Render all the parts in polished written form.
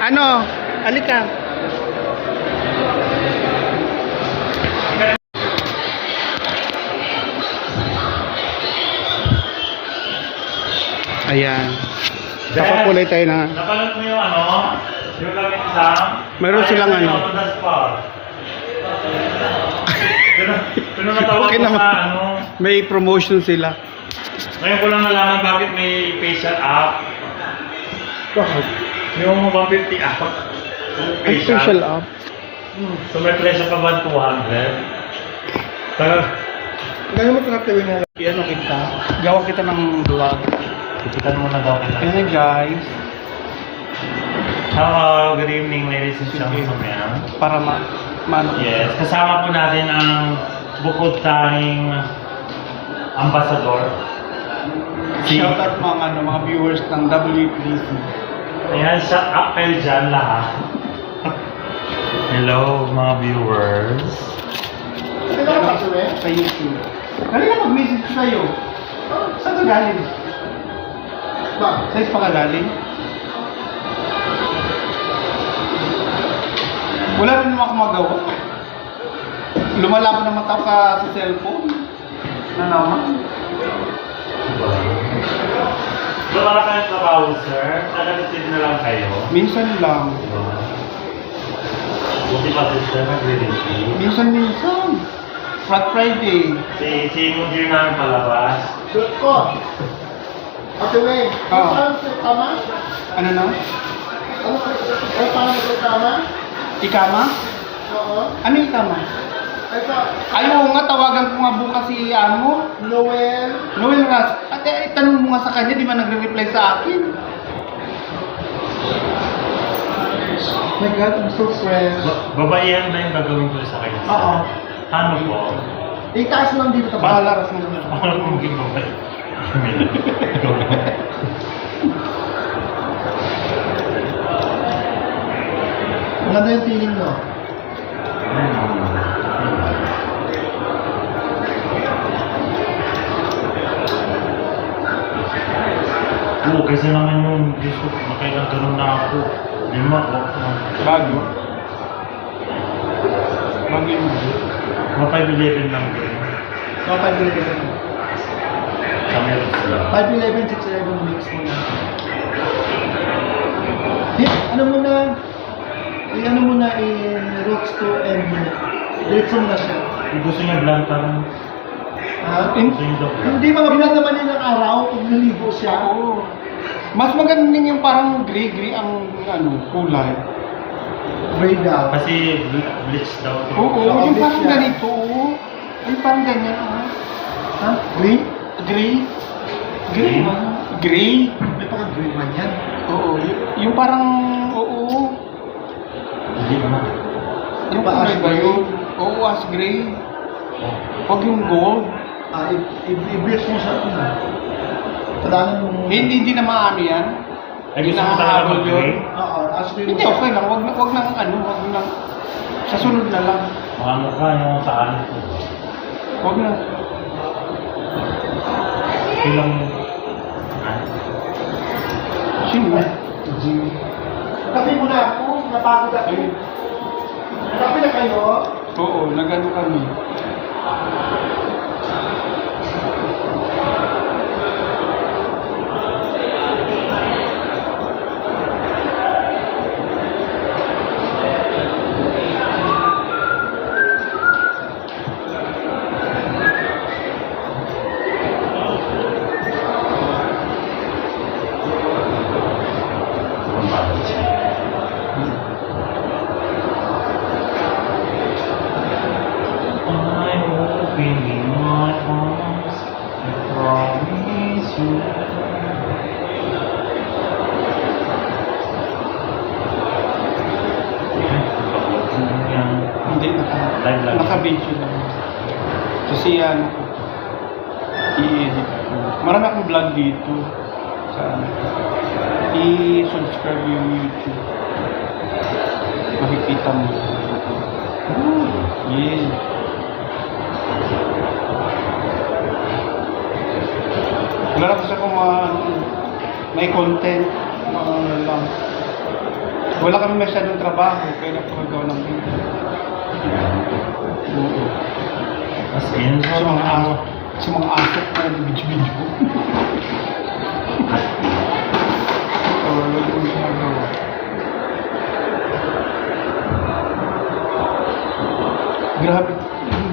Ano? Alika. Ayan. Kapakulay tayo na. Napanood mo yung ano? Yung kami isang? Meron silang ano? Pero natawag Okay ko naman. sa ano? May promotion sila. Ngayon ko lang nalaman bakit may facial app. Bakit? Yung 150 app. Ay, special app. So may presyo pa ba 200? Tara. Gano'n mo tinatawin na ano kita? Gawa kita ng vlog. Kita mo na daw kita. Ayan na guys. Hello, good evening ladies and gentlemen. Para mano. Yes, kasama po natin ang bukod tanging ambassador. Shout out mga viewers ng WPC. Ayan, shout out kayo dyan lahat. Hello mga viewers. Sa YouTube. Kanina mag-message ko sa'yo. Saan ka galing? Saan pa ka galing? Wala rin naman ako magawa. Lumalaban naman ako sa cellphone. Na naman. So, wala kayong trabaho, sir? Nag-receive na lang kayo? Minsan lang. Buti pa si sir nag-receive. Minsan. Flat Friday. Si Mujir namin palabas. Shoot ko. Ate Wei, Oo. paano sa kama? Ano na? Ano paano sa kama? Ikama? Oo. Ano ikama? Ito, Ayaw nga, tawagan ko nga bukas si Amo. Noel. Noel Ras. Ate, tanong mo nga sa kanya, di ba nagre-reply sa akin? My God, I'm so fresh. Babaihan ba yung gagawin ko sa kanya? sir? Oo. Ano po? Itaas mo lang dito. Bahala, Ras mo na. Ano kung maging babay? Maganda yung feeling mo. Oo, kasi naman yung Diyos ko, makailang ganun na ako. Lima ko. Bago. Bago yung Mga 5-11 lang din. So, 5-11. Sa meron sila. 5-11, 6-11 mix mo na. Ano muna? Ano muna i-rocks to and diretso mo na siya. Kung gusto niya blunt parang gusto niya daw blunt. Hindi mga bilang naman nilang araw pag naligo siya. Oo. Mas maganda yung parang gray ang kulay. Gray daw. Kasi bleach daw to. Oo, Saka yung bleach parang yan. ganito. Oo. Ay, parang ganyan. Ha? Gray? Gray. Gray? Gray. May paka-gray man yan. Oo. Yung parang, oo. Hindi naman. Yung Pa kulay ash ba gray? yun? Oo, as gray. Oh. Huwag yung gold. I-bleach mo siya. Tadaanan mo. Hindi na maano yan. Ay, Hindi gusto mo talaga nakakahabol mag-gray? yun. Oo, as gray mo Hindi, siya. okay lang. Huwag nang sa sunod na lang. Mga mukha yung saan. Huwag na. Ilang... Sino? Kape mo na ako. Napagod ako. Kape na kayo. Oo, nagano kami. I'm opening my arms. I promise you. Hindi, Live lang. naka-video lang. Kasi ano ko, i-edit ko. Marami akong vlog dito. Sa i-subscribe yung YouTube. Makikita mo. Yeah. Wala na kasi akong may content. Lang. Wala kami masyadong trabaho, kaya napagagawa ng pinto. Oo. As in, Sa mga aso, sa mga aso ko, bidyo-bidyo ko. Oo, wala kami ginagawa. Grabe,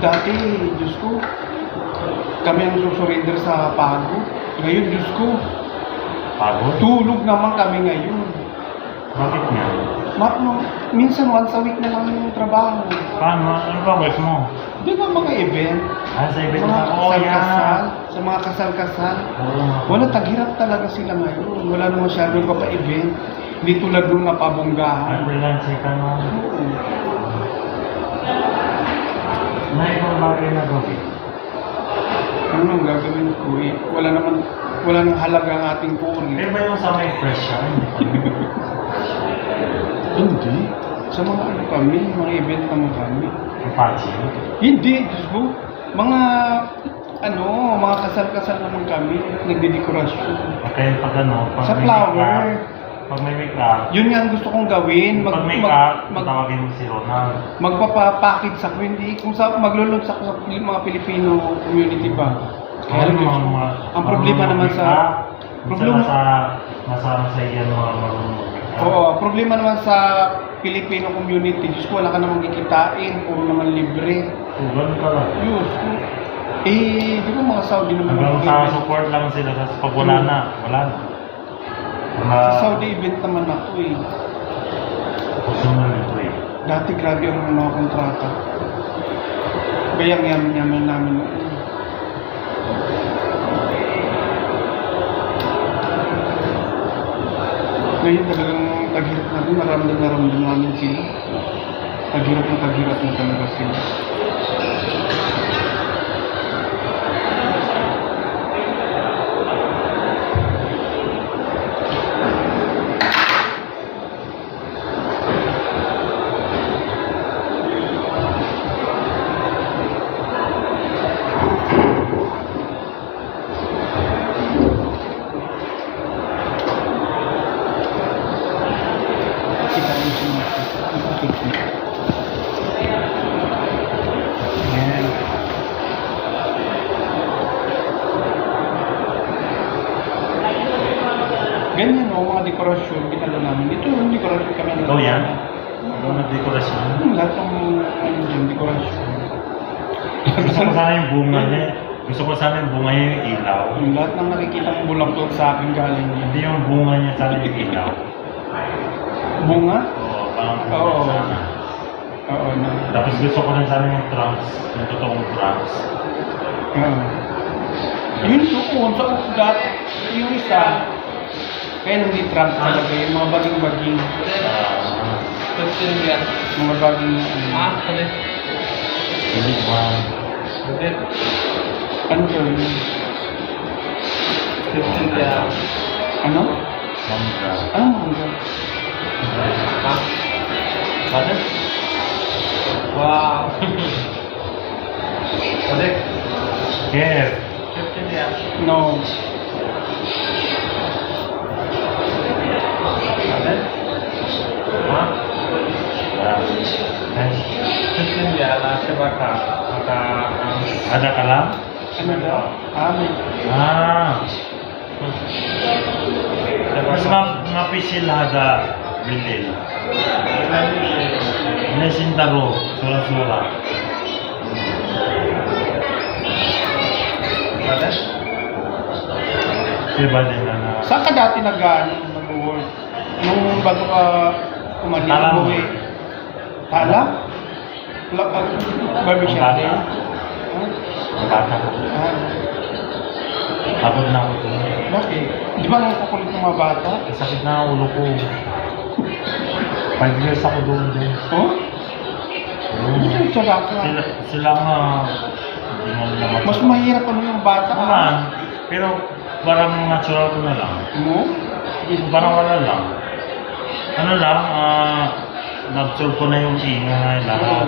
dati, Diyos ko, kami ang susurrender sa pagod. Ngayon, Diyos ko, pagod? tulog naman kami ngayon. Bakit nga? Minsan once a week na lang yung trabaho. Paano? Ano ba work mo? Di ba mga event? Sa event Mga na? Oo, kasal-kasal, yan. sa mga kasal-kasal. Oo. Wala, taghirap talaga sila ngayon. Wala na masyadong pa-event. Hindi tulad nung Ay, napabonggahan. freelancer ka na. Oo. Na ibang bagay na gawin. Ano nang gagawin ko eh? Wala nang halaga ang ating puri. Pero ba yung sa may fresh siya? Hindi. Sa mga ano kami, mga event naman kami. Yung patchy? Hindi, Diyos ko. Mga kasal-kasal naman kami. Nagdedekorasyon. Okay, pag ano, pag Sa may flower. make-up, pag may make-up, Yun nga ang gusto kong gawin. pag make-up, tawagin mo si Ronald. Magpapapackage ako. Hindi, kung sa maglulunsa ako sa mga Filipino community ba. Kaya lang, Diyos ko, ang problema naman sa... Problema Problema, nasa iyan mga marunong make-up. oo, problema naman sa Filipino community. Diyos ko, wala ka namang kikitain. Puro naman libre. Tugan ka lang. Diyos ko. Eh, di ba mga Saudi naman? Hanggang mga sa event? support lang sila, tapos pag wala na, wala na. Sa Saudi event naman ako eh. Personal ito eh. Dati grabe ang mga kontrata. Kaya ang yaman-yaman namin noon. Ngayon talagang taghirap natin, naramdam namin sila. Taghirap na talaga sila. Kita mo siya. Ayan. Ganyan o, mga dekorasyon, ginalo namin. Ito yung dekorasyon kami. Ikaw yan? Ikaw nag-dekorasyon? Lahat ng ano dyan, dekorasyon. Gusto ko sana yung bunga niya. Gusto ko sana yung bunga niya yung ilaw. Yung lahat ng nakikita mong bulaklak sa akin galing yan. Hindi yung bunga niya sana yung ilaw. Bunga? Oo, parang Oo. bunga sana. Oo na. Tapos gusto ko rin sana yung trunks, yung totoong trunks. Oo. Yun doon, sa ugat, yung isa, kaya hindi trunk talaga, yung mga baging-baging. Mga baging, Hindi ba? ano to yun? Ano? Mangga. Ano mga? Wow. Yes. No. Ada ka lang? Ano daw? May... Mas mapisilada bilil. Nesintaro, sura-sura. Diba din na Saan ka dati nag-work? Nung bago ka umalis, Talang. umuwi? Tala? Barbershop Bata. din? bata ko. Ah, Pagod na ako doon. bakit? Di ba nung kukulit ng mga bata? Sakit na ang ulo ko. 5 years ako doon din. Oh? Hindi ka nagtsaga ka. Sila nga, hindi mo naman. Mas mahirap ano yung bata. Naman, pero parang natural ko na lang. Mo? Parang wala lang. Ano lang, na-absorb ko na yung ingay lahat.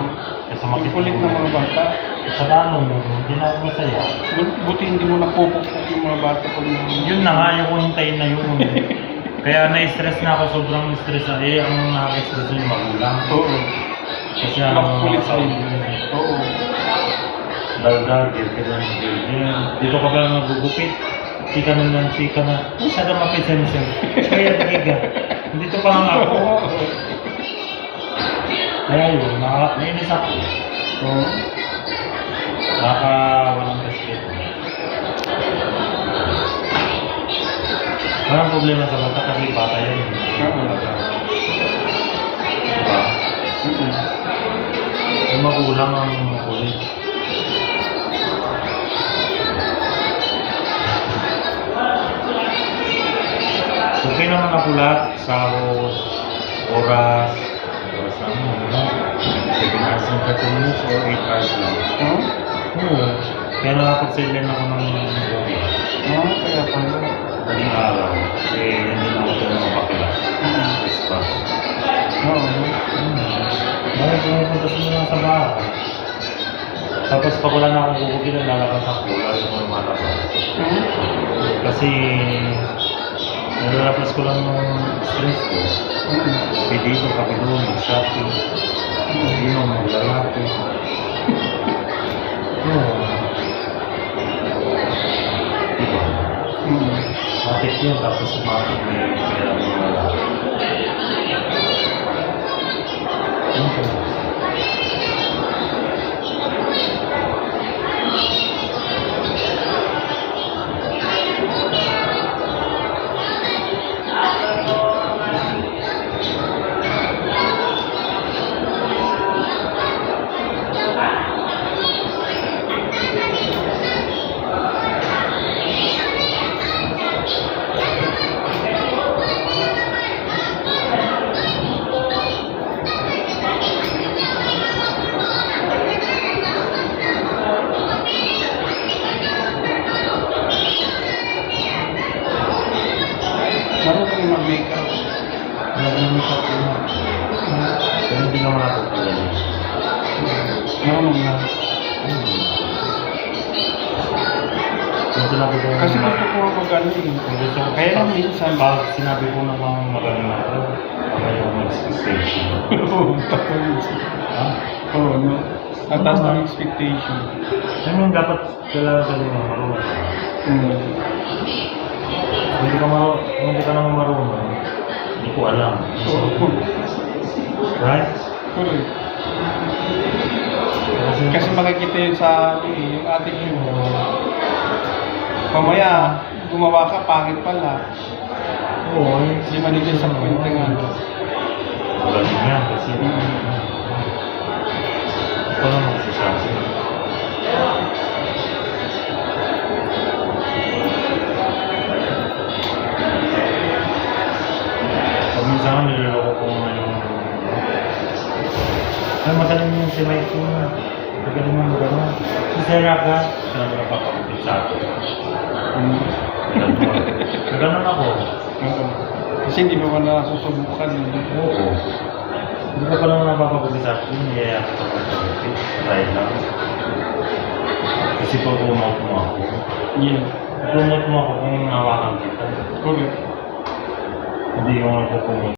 Kasi Ang makita kulit ng mga bata. Sa ano, hindi na ako masaya. Buti hindi mo napupukpok yung mga bata pag na... Yun na nga, yung hintayin na yun. Kaya na-stress na ako, sobrang stress na. Eh, ang nakaka-stress yung magulang. Oo. Kasi ang Makukulit sa inyo. Oo. Daldal, girgiran, girgiran. Dito ka pala nagugupit. Sika na lang, sika na. Isa ka mapisensen. Kaya nagiga. Dito pa lang ako. Kaya yun, nainis ako. Oo. Walang respeto. Walang problema sa bata kasi bata yan. Oo. Diba? Mm-mm. Yung magulang ang makulit. Okay naman ako lahat. Sahod, oras na 7 hours and 30 minutes or 8 hours lang. Oo? Oo. Kaya nakapag-sideline ako ng buhay. Oo, kaya pala. Daling araw. Eh, hindi na ako ito mapakila. Mm. Yes pa. Oo. Bakit pumupunta sila sa bahay? Tapos pag wala na akong kukukilan, lalabas ako. Lalo mo lumalabas. Oo. Kasi nalalapas ko lang ng stress ko. Mm. Kape dito, kape doon, mag-shopping. Inom, maglalaki. Oo. Diba? Mm. Matik yun, tapos matik na yung pera mo wala. Marunong yung mag-makeup. Nag-makeup ko na. Pero hindi naman ako pagaling. Marunong na. Kung sinabi ko Kasi gusto ko mag-ano eh. Kaya lang minsan. Pag sinabi ko namang magaling ako, ayaw mag-expectation. Oo, tapos. Ha? Oo, no? Ang taas ng expectation. Ano dapat kailangan sa mga marunong? Mm. Kung hindi ka naman marunong, hindi ko alam. Oo. Right? Correct. Kasi makikita yun sa yung ating yun. Pamaya, gumawa ka, pangit pala. Oo, Hindi manigil sa kwento nga. magaling yan kasi Mm. ito lang magsasabi. Pag minsan nga niloloko ko nga yung ay magaling yung si Mike ko na. Magaling yung gano'n. Si Seraka, siya naman napapakupit sa akin. Mm. Nagano'n ako. Oo. Kasi hindi mo pa nasusubukan. Oo. Hindi ko pa naman napapakupit sa akin. Niyaya ako sa pagkakupit. Try lang. Kasi pag promote mo ako, Yeah. promote mo ako kung nawakan kita. Correct. Hindi ko nga promote